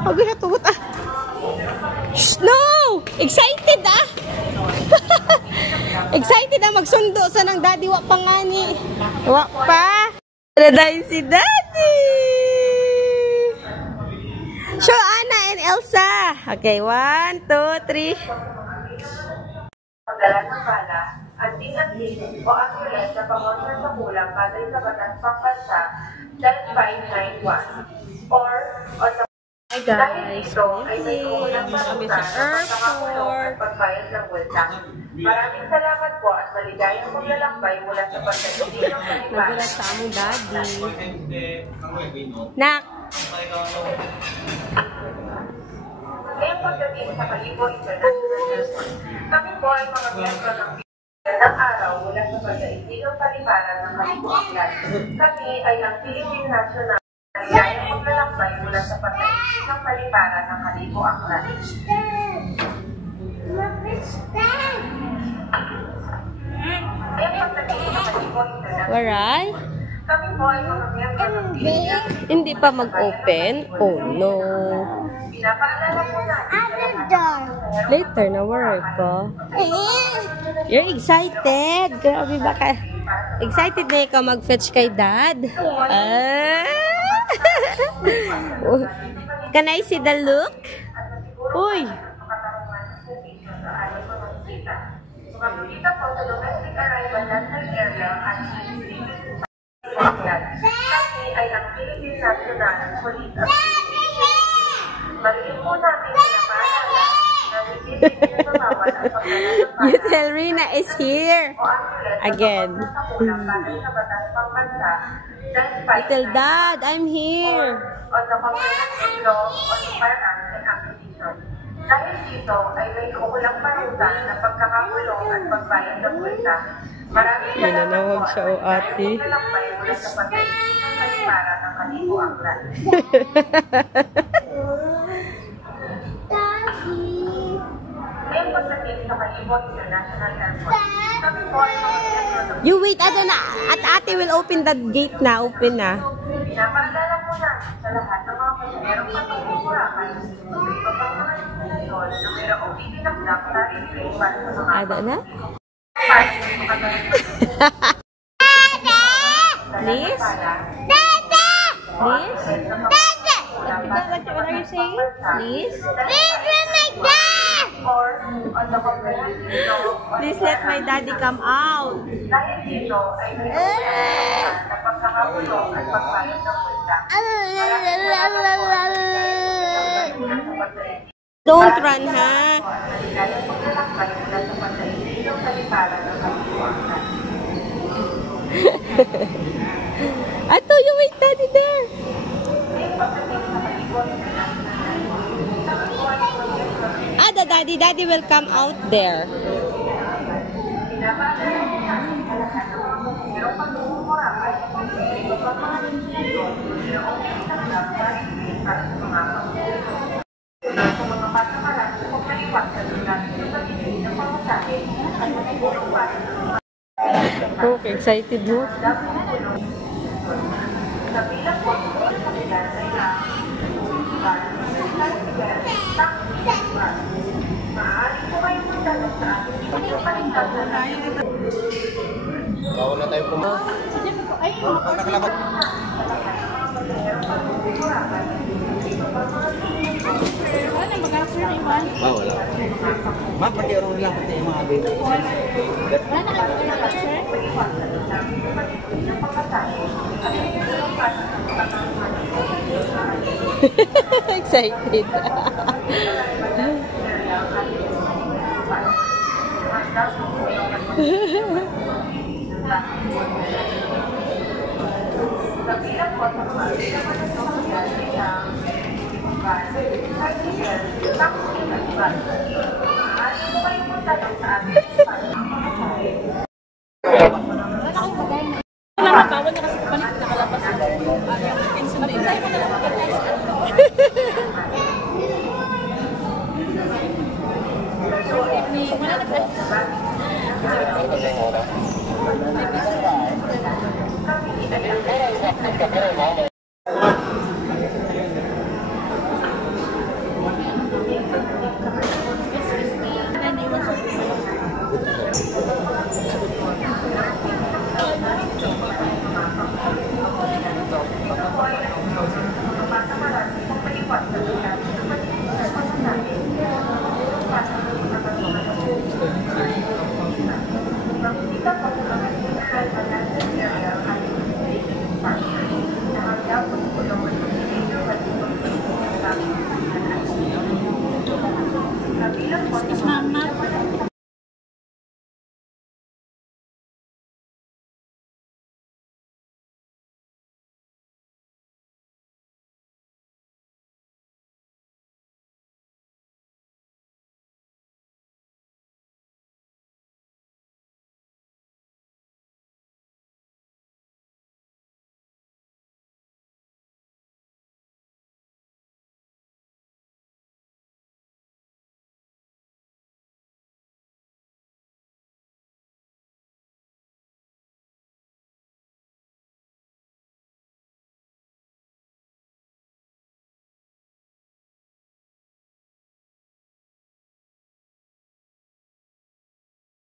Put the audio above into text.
Huwag na tugot ah. No! Excited ah! Excited ah magsundo sa ng daddy. Wak pa nga ni. Wak pa. Dadayin si daddy. Show Anna and Elsa. Okay, 1, 2, 3. Pagdala ng bala, anting-anting o ambulance sa pangosyon sa kulang batay sa batas pangbansa 10591 or on the Hi dahil guys, ito ay may kulang kami parusa sa sa pangkulong at pagbayad ng multa. Maraming salamat po at maligayang paglalakbay mula sa pagkasilong Nagulat Kalipatan. sa among daddy. Nak! Ngayong pagdating sa Kalibo International Airport, kami po ay mga miyembro ng araw mula sa pagkaisigang paliparan ng Kalibo Aklan. Kami ay ang Philippine National Maligayang paglalakbay mula sa pagkaisigang paliparan ng Kalibo Aklan. Ngayong pagdating sa Kalibo International Waray? kami po ay mga miyembro ng Philippine. Hindi pa mag-open? Oh no. Pinapaalala po natin Later na waray ka. You're excited. Grabe ba ka? Excited na ikaw mag-fetch kay dad? Ah. Can I see the look? Uy. Mabibita po sa domestic arrival national area at kami ay ang Philippine National Police Association. Marinig po namin pinapaalala na hindi pinapawal ang pagdala ng You tell Rina is here. o ambulance Again. sa kulang batay sa batas pangbansa Little dad, I'm here. on the comprehensive law on firearms and ammunition. Dahil dito ay may kukulang parusa na pagkakakulong at pagbayad ng multa. Maraming Inanawag siya o ate. lalakbay mula sa pagkaisip ng kalipara ng Kalibo Aklan. Ngayong pagdating sa Kalibo International Airport, kami po ay mga miyembro ng You wait, Ada na. At ate will open the gate na. Open na. pinapaalala po natin sa lahat ng mga pasagerong patungkurakan sa iba pang mga institusyon na mayroong itinakdak sa replay para sa mga Ada na? Please? Please? What are you saying? Please? Please let my daddy come out. Dahil dito ay may na pagkakakulong at pagbayad ng multa. Don't run, ha? Maligayang paglalakbay mula sa pagkaisip ng kalipara ng Kalibo Aklan. Ato, you wait daddy there. Ah, the daddy will come out there. Okay, excited mo? Bawal na tayo pumunta. Wala. Ma'am, pati orang lang pati yung mga baby. Excited.